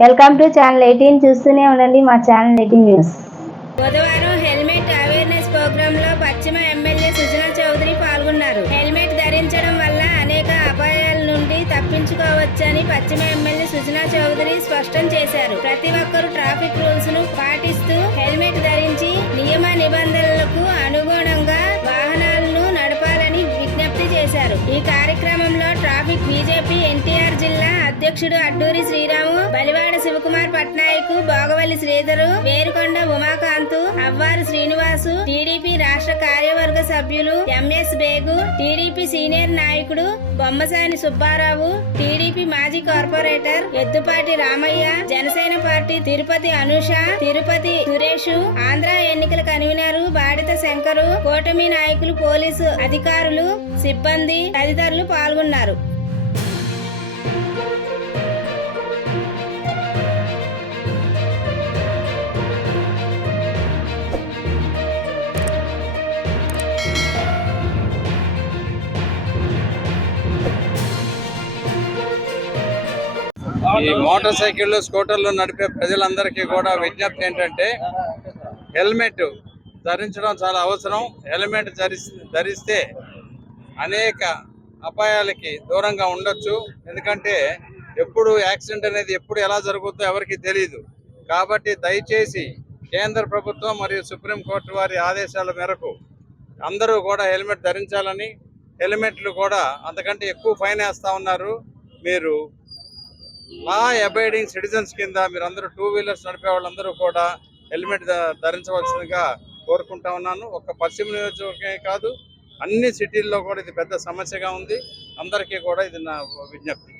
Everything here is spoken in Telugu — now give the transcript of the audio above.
వెల్కమ్ టు ఛానల్ ఎయిటీన్ చూస్తూనే ఉండండి మా ఛానల్ ఎయిటీన్ న్యూస్ బుధవారం హెల్మెట్ అవేర్నెస్ ప్రోగ్రామ్లో పశ్చిమ ఎమ్మెల్యే సుజనా చౌదరి పాల్గొన్నారు. హెల్మెట్ ధరించడం వల్ల అనేక అపాయాల నుండి తప్పించుకోవచ్చని పశ్చిమ ఎమ్మెల్యే సుజనా చౌదరి స్పష్టం చేశారు. ప్రతి ఒక్కరూ ట్రాఫిక్ రూల్స్ను కార్యక్రమంలో ట్రాఫిక్ బీజేపీ ఎన్టీఆర్ జిల్లా అధ్యక్షుడు అడ్డూరి శ్రీరాము బలివాడ శివకుమార్ పట్నాయక్ భోగవల్లి శ్రీధరు వేరుకొండ ఉమాకాంత్ అవ్వారు శ్రీనివాసు టీడీపీ రాష్ట్ర కార్యవర్గ సభ్యులు ఎంఎస్ బేగు టీడీపీ సీనియర్ నాయకుడు బొమ్మసాని సుబ్బారావు టీడీపీ మాజీ కార్పొరేటర్ ఎద్దుపాటి రామయ్య జనసేన పార్టీ తిరుపతి అనుష తిరుపతి సురేష్ ఆంధ్ర ఎన్నికల కన్వీనర్ బాడిత శంకరు కూటమి నాయకులు పోలీసు అధికారులు సిబ్బంది తదితరులు పాల్గొన్నారు. ఈ మోటార్ సైకిళ్ళు స్కూటర్లు నడిపే ప్రజలందరికీ కూడా విజ్ఞప్తి ఏంటంటే హెల్మెట్ ధరించడం చాలా అవసరం. హెల్మెట్ ధరి ధరిస్తే అనేక అపాయాలకి దూరంగా ఉండొచ్చు. ఎందుకంటే ఎప్పుడు యాక్సిడెంట్ అనేది ఎప్పుడు ఎలా జరుగుతుందో ఎవరికి తెలియదు కాబట్టి దయచేసి కేంద్ర ప్రభుత్వం మరియు సుప్రీంకోర్టు వారి ఆదేశాల మేరకు అందరూ కూడా హెల్మెట్ ధరించాలని హెల్మెట్లు కూడా అంతకంటే ఎక్కువ ఫైన్ వేస్తూ ఉన్నారు. మీరు లా అబైడింగ్ సిటిజన్స్ కింద మీరందరూ టూ వీలర్స్ నడిపే వాళ్ళందరూ కూడా హెల్మెట్ ధ- ధరించవలసిందిగా కోరుకుంటా ఉన్నాను. ఒక పశ్చిమ నియోజకవర్గమే కాదు అన్ని సిటీల్లో కూడా ఇది పెద్ద సమస్యగా ఉంది. అందరికీ కూడా ఇది నా విజ్ఞప్తి.